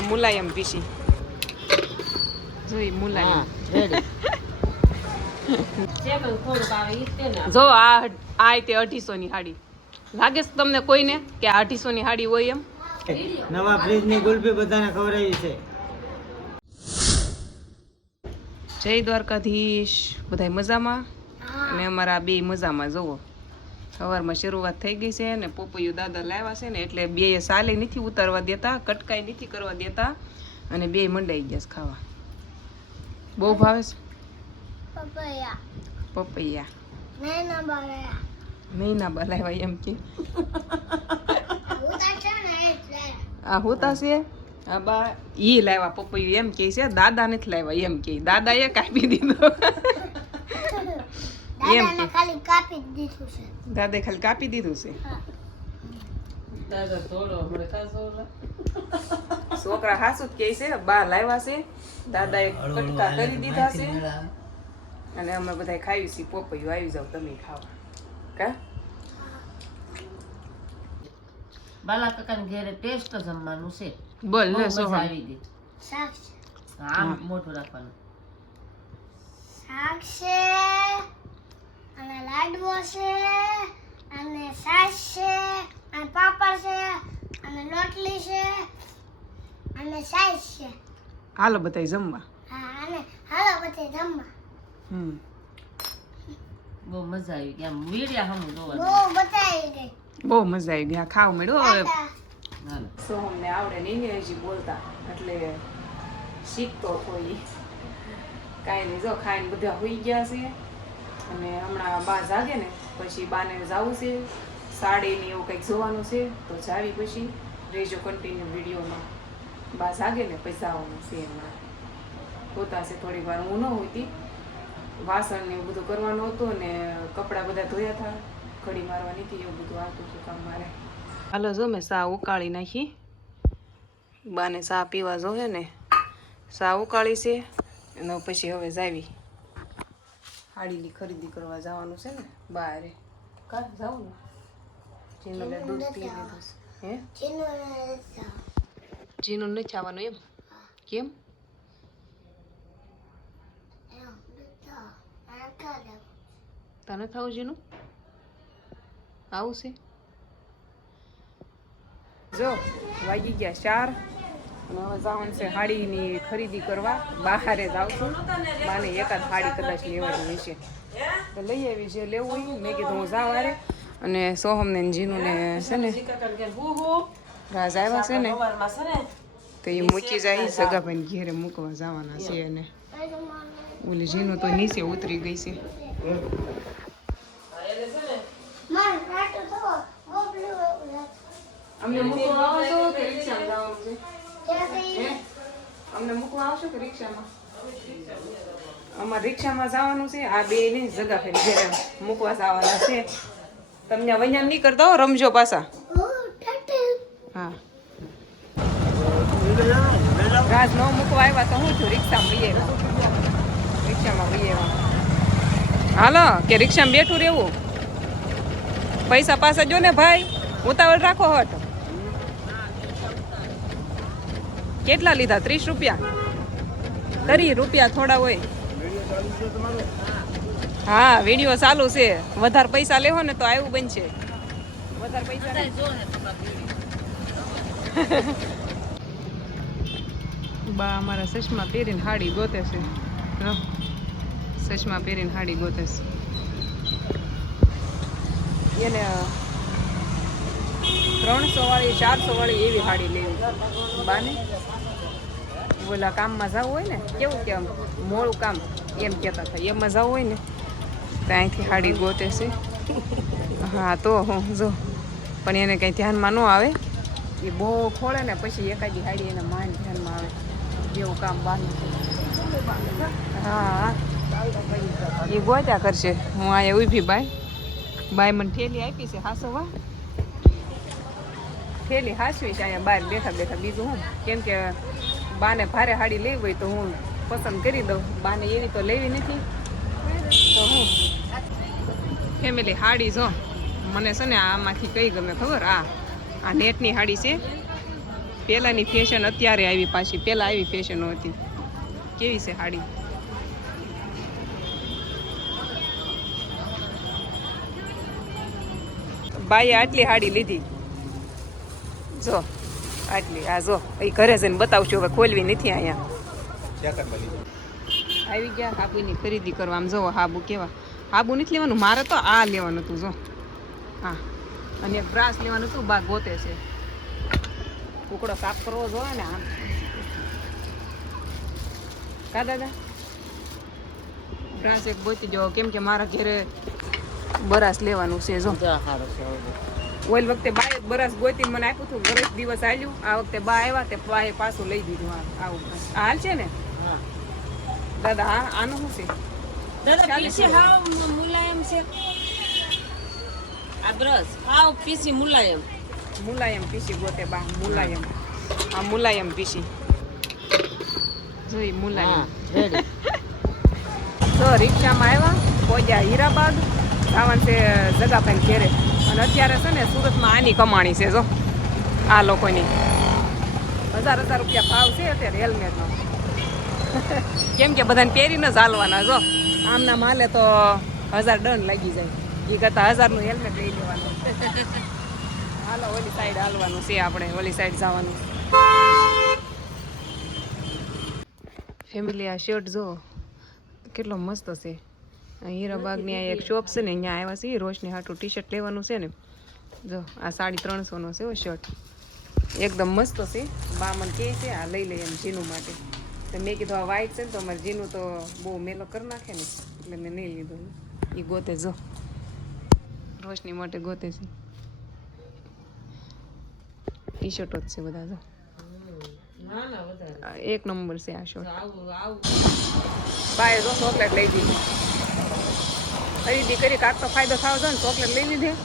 આ મુલાયમ પીસી. જોઈ મુલાયમ. જો આ આ તે અઢીસો ની હાડી. લાગે છે તમને કોઈને કે આ અઢીસો ની હાડી હોય એમ? નવા ફ્રીજની ગુલ્ફી બધાને ખવડાવી છે. જય દ્વારકાધીશ. બધાય મજામાં? અને અમારા બે મજામાં જુઓ. સવારમાં શરૂઆત થઈ ગઈ છે ને પોપૈયું દાદા લાવ્યા છે ને એટલે બે સાલે નથી ઉતારવા દેતા કટકાઈ નથી કરવા દેતા અને બે મંડાઈ ગયા છે ખાવા. બહુ ભાવે છે? પપૈયા. મહિના બલાવ્યા એમ કે. આ હોતા છે? આ બા ઈ લાવ્યા પપૈયું એમ કે છે દાદા નથી લાવ્યા એમ કે. દાદા એ કાપી દીધો. એમ કે ખાલી કાપી દીધું છે. દાદા ખાલી કાપી દીધું છે? છોકરા હાસુ જ કે છે બા લાવ્યા છે. દાદાએ કટકા કરી દીધા છે. અને અમે બધા ખાવી છીએ પોપૈયું આવી જાવ તમે ખાવા કા? બાલા કાકાને ઘેરે ટેસ્ટ જમવાનું છે. બોલ ને સોહમ આવી ગઈ. શાક છે. આમ મોટું રાખવાનું. શાક છે. અને લાડવો છે અને સાસ છે અને પાપડ છે અને રોટલી છે અને સાઈઝ છે. હાલો બધા જમવા. હા અને હાલો બતાવી જમવા. હમ. બહુ મજા આવી ગઈ. આમ મીડિયા હમ બહુ મજા બતાવી ગઈ. બહુ મજા આવી ગઈ. આ ખાવ મળ્યો હવે? સોહમને આવડે નહીં ને હજી બોલતા. એટલે શીખતો કોઈ કાંઈ નહીં જો ખાઈને બધા હોઈ ગયા છે. અને હમણાં બા જાગે ને, પછી બાને જવું છે, સાડી ને એવું કંઈક જોવાનું છે, તો જાવી પછી રેજો કન્ટિન્યુ વિડીયોમાં. બા જાગે ને, પછી જવાનું છે એમાં હોતા છે થોડી વાર, હું ન હોતી. વાસણ ને એવું બધું કરવાનું હતું ને કપડાં બધા ધોયા હતા, ઘડી મારવાની હતી એવું બધું આવતું હતું કામ મારે. હાલો, જો મેં સા ઉકાળી નાખી. બાને સા પીવા જોવે ને, સા ઉકાળી છે એના પછી હવે જાવી. હાડીની ખરીદી કરવા જવાનું છે ને બહાર કા જાવું ને? જીનું લે દૂધ પી લીધું હે? જેનું રસ. જીનું નથી આવવાનું એમ? કેમ. તને થવું જીનું? આવું છે? જો વાગી ગયા ચાર. જવાનું છે સાડીની ખરીદી કરવા. બહારે જ આવશું માને એકાદ હાડી કદાચ લેવાની હશે તો લઈ આવી છે લેવું હોય. મેં કીધું હું જાઉં હારે. અને સોહમને ને જીનુને છે ને રાજ આવ્યા છે ને. તો એ મૂકી જાય સગાભાઈને ઘેરે મૂકવા જવાના છે અને ઓલી જીનુ તો નીચે ઉતરી ગઈ છે. અમને મૂકવા આવો તો કે રિક્ષામાં જવાનું છે? અમને મૂકવા આવશો કે રિક્ષામાં? અમારે રિક્ષામાં જવાનું છે. આ બે ને જગા ફેરી ઘેર મૂકવા જવાના છે. તમને વૈયા નહીં કરતા હો રમજો પાછા. હા. રાજ ન મૂકવા આવ્યા તો હું છું? રિક્ષામાં વહી રિક્ષામાં વહી હાલો કે રિક્ષામાં બેઠું રહેવું? પૈસા પાછા જો ને ભાઈ. ઉતાવળ રાખો હટ. કેટલા લીધા? ત્રીસ રૂપિયા? તરી રૂપિયા થોડા હોય. હા વીડિયો ચાલુ છે. વધારે પૈસા લેવો ને તો આવું બનશે. વધારે પૈસા. બા અમારા ચશ્મા પહેરીને હાડી ગોતે છે. ચશ્મા પહેરીને હાડી ગોતે છે. એને ત્રણસો વાળી ચારસો વાળી એવી હાડી લેવી. બાને? ઓલા કામમાં જવું હોય ને, કેવું કે મોડું કામ, એમ કહેતા હતા. એમાં જવું હોય ને, તો અહીંથી હાડી ગોતે છે. હા, તો હું, જો. પણ એને કંઈ ધ્યાનમાં ન આવે. એ બહુ ખોળે ને, પછી એકાદી હાડી એના માન, ધ્યાનમાં આવે. જેવું કામ બાનું હા, એ ગોત્યા કરશે. હું અહીંયા ઊભી બાય બાય મને ઠેલી આપી છે હાસવા. ઠેલી હાસવી છે, અહીંયા બહાર બેઠા બેઠા બીજું હું. કેમ કે બાને ભારે હાડી લેવી હોય તો હું પસંદ કરી દઉં. બાને એવી તો લેવી નથી. તો હું ફેમિલી હાડી જો. મને છે ને આમાંથી કઈ ગમે ખબર? આ આ નેટની સાડી છે. પહેલાંની ફેશન અત્યારે આવી પાછી. પહેલાં આવી ફેશનો હતી. કેવી છે સાડી બાઈએ આટલી સાડી લીધી. જો. આટલી. આ જો એ ઘરે જઈને બતાવશું હવે ખોલવી નથી અહીંયા. આવી ગયા હાબુની ખરીદી કરવા. આમ જોવો હાબુ કેવા. હાબુ નથી લેવાનું મારે તો આ લેવાનું હતું જો. હા. અને એક બ્રાસ લેવાનું હતું બા ગોતે છે. કુકડો સાફ કરવો જોઈએ ને આમ. કા દાદા? બ્રાસ એક ગોતી જવો કેમ કે મારા ઘરે બરાસ લેવાનું છે જો. સારું છે. ઓલ વખતે બાય બરસ ગોતી મને આપ્યું હતું વરસ દિવસ આલ્યું. આ વખતે બા આવ્યા તે બાએ પાછું લઈ દીધું આ આવું. હાલ છે ને. દાદા હા આનું શું છે? દાદા પીસી. હાવ મુલાયમ છે. આ બ્રશ હાવ પીસી મુલાયમ. મુલાયમ પીસી ગોતે બા મુલાયમ. આ મુલાયમ પીસી. જોઈ મુલાયમ. તો રિક્ષામાં આવ્યા પહોંચ્યા હીરાબાદ. જવાનું છે જગાભાઈ ઘેરે. અને અત્યારે છે ને સુરતમાં આની કમાણી છે, જો. આ લોકોની. હજાર હજાર રૂપિયા ભાવ છે અત્યારે હેલ્મેટનો. કેમ કે બધાને પહેરીને જ હાલવાના, જો. આમના માલે તો હજાર ડન લાગી જાય. એ કરતાં હજારનું હેલ્મેટ લઈ લેવાનું. હાલો, ઓલી સાઈડ હાલવાનું છે આપણે, ઓલી સાઈડ જવાનું. ફેમિલી આ શર્ટ જો, કેટલો મસ્ત છે. હીરાબાગની આ એક શોપ છે ને અહીંયા આવ્યા છીએ રોશની હાટું ટી શર્ટ લેવાનું છે ને. જો આ સાડી ત્રણસોનો છે શર્ટ એકદમ મસ્ત છે. બા મને કહે છે આ લઈ લઈએ એમ જીનું માટે. તો મેં કીધું આ વાઈટ છે ને તો અમારે જીનું તો બહુ મેલો કરી નાખે ને. એટલે મેં નહીં લીધું. એ ગોતે જો. રોશની માટે ગોતે છે. ટી શર્ટો જ છે બધા જો. એક નંબર છે આ શર્ટ બાય જો ચોકલેટ લઈ દીધી ખરીદી કરી કાંક તો ફાયદો થયો છે ને ચોકલેટ લઈ લીધી.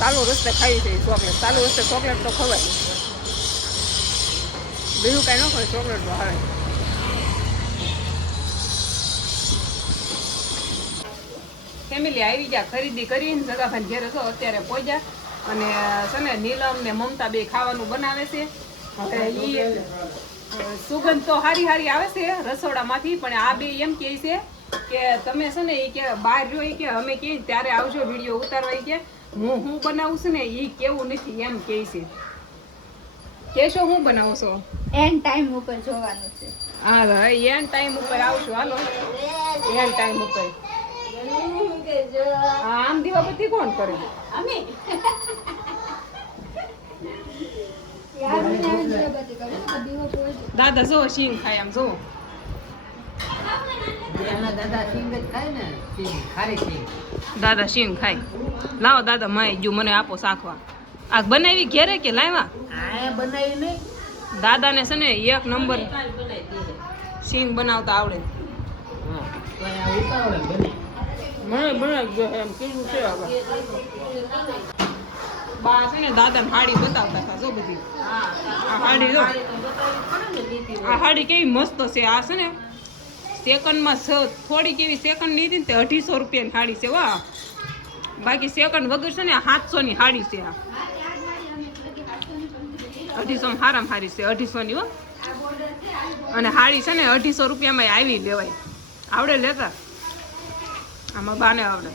ચાલુ રસ્તે ખાઈ છે ચોકલેટ. ચાલુ રસ્તે ચોકલેટ તો ખવાય. બીજું કાંઈ ન ખવાય, ચોકલેટ તો આવે. ફેમિલી આવી ગયા, ખરીદી કરીને જગાભાઈ ઘેર તો અત્યારે પહોંચ્યા અને છે ને નીલમ ને મમતા બે ખાવાનું બનાવે છે. સુગંધ તો હારી હારી આવે છે રસોડામાંથી, પણ આ બે એમ કહે છે કે તમે છે ને એ કે બહાર રહ્યો કે અમે કે ત્યારે આવજો વીડિયો ઉતારવા કે હું હું બનાવું છું ને એ કેવું નથી એમ કે છે. કેશો હું બનાવો છો એન ટાઈમ ઉપર જોવાનું છે. હા એન ટાઈમ ઉપર આવશો હાલો. એન ટાઈમ ઉપર. હા, આમ દીવાબત્તી કોણ કરે? અમે. દાદા જો શીંગ ખાય આમ જો. દાદા સિંગ ખાય ને સિંગ ખારી સિંગ. દાદા શીંગ ખાય. લાવો દાદા માય જો મને આપો શાખવા આ બનાવી ઘેરે કે લાવ્યા? આ બનાવી નહીં. દાદાને છે ને એક નંબર સિંગ બનાવતા આવડે. હા તો આ ઉતાવળે બને. મને બનાવી એમ કીધું છે બા છે ને દાદાને હાડી બતાવતા હતા જો બધી. આ હાડી જો. આ હાડી કેવી મસ્ત છે આ છે ને. સેકન્ડમાં થોડીક એવી સેકન્ડ લીધી ને તે અઢીસો રૂપિયાની સાડી છે વાહ બાકી સેકન્ડ વગર છે ને સાતસોની સાડી છે આ. અઢીસો હારામાં સારી છે, અઢીસોની, હો. અને સાડી છે ને અઢીસો રૂપિયામાં આવી લેવાય. આવડે લેતા આમાં બાને આવડે.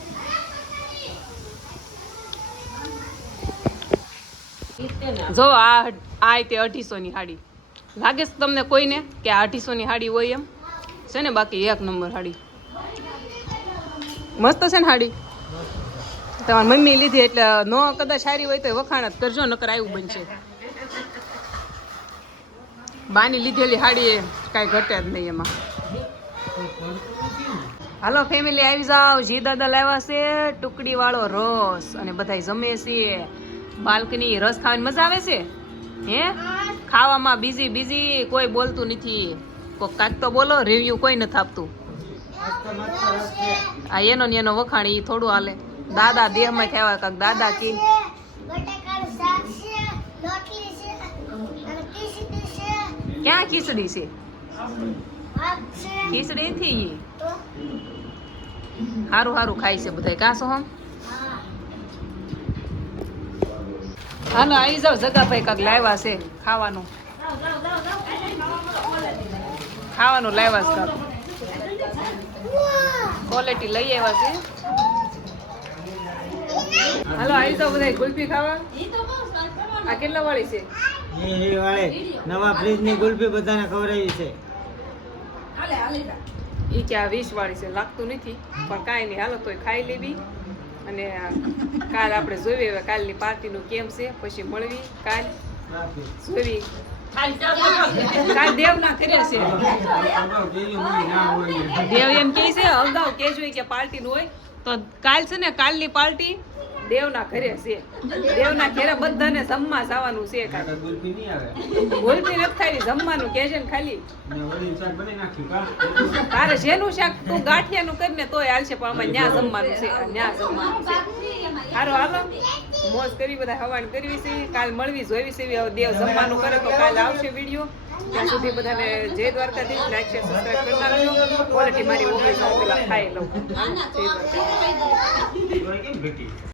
જો આ આ તે અઢીસોની સાડી. લાગે છે તમને કોઈને કે આ અઢીસોની સાડી હોય એમ? છે ને, બાકી એક નંબર હાડી. મસ્ત છે ને હાડી. તમારી મમ્મી લીધી એટલે નો કદાચ સારી હોય તો વખાણ જ કરજો, નકર આવ્યું બનશે. બાની લીધેલી એ કાંઈ ઘટે જ નહીં એમાં. હાલો ફેમિલી આવી જાવ જી દાદા લાવ્યા છે ટુકડી વાળો રસ. અને બધાય જમે છે. બાલ્કની રસ ખાવાની મજા આવે છે? હે? ખાવામાં બીજી બીજી કોઈ બોલતું નથી. કોક કાંઈક તો બોલો રિવ્યુ કોઈ નથી આપતું. આ એનો ને એનો વખાણ એ થોડું હાલે. દાદા દેહમાં થયા કાંક દાદા કી. ક્યાં ખીચડી છે? ખીચડી થી હારું હારું ખાય છે કાંસો હમ હા? હાલો આવી જાવ જગાભાઈ કાંક લાવ્યા છે ખાવાનું. ખાવાનું લાવ્યા છે. ક્વોલિટી લઈ આવ્યા છે. હાલો આવી તો બધા ગુલ્ફી ખાવા? આ કેટલા વાળી છે? એ વાળે. નવા ફ્રીજની ગુલ્ફી બધાને ખવડાવી છે. કે આ વીસ વાળી છે લાગતું નથી. પણ કાંઈ નહીં હાલો તોય ખાઈ લેવી. અને કાલ આપણે જોઈએ કાલની પાર્ટીનું કેમ છે પછી મળવી કાલ. કર્યા છે. દેવ એમ કે છે અગાઉ કેજો ઈ કે પાર્ટીનું હોય તો કાલ છે ને કાલની પાર્ટી દેવના ઘરે છે. દેવના ઘરે બધાને જમવા જવાનું છે ગુલ્ફી નથી ખાલી જમવાનું ને ખાલી. ને કા? તારે જેનું શાક? તું ગાંઠિયાનું કરીને તોય હાલશે પણ અમારે ન્યા જમવાનું છે. ન્યા જમવાનું છે. સારું હાલો. મોજ કરી બધા હવાન કરવી છે. કાલ મળવી જોઈવી છે. હવે દેવ જમવાનું કરે તો કાલ આવશે વીડિયો ત્યાં સુધી બધાને જય દ્વારકાધીશ. લાઈક શેર સબસ્ક્રાઇબ કરી નાખજો ક્વોલિટી મારી ઓગણીસો પેલા ખાઈ લઉં. જય દ્વારકા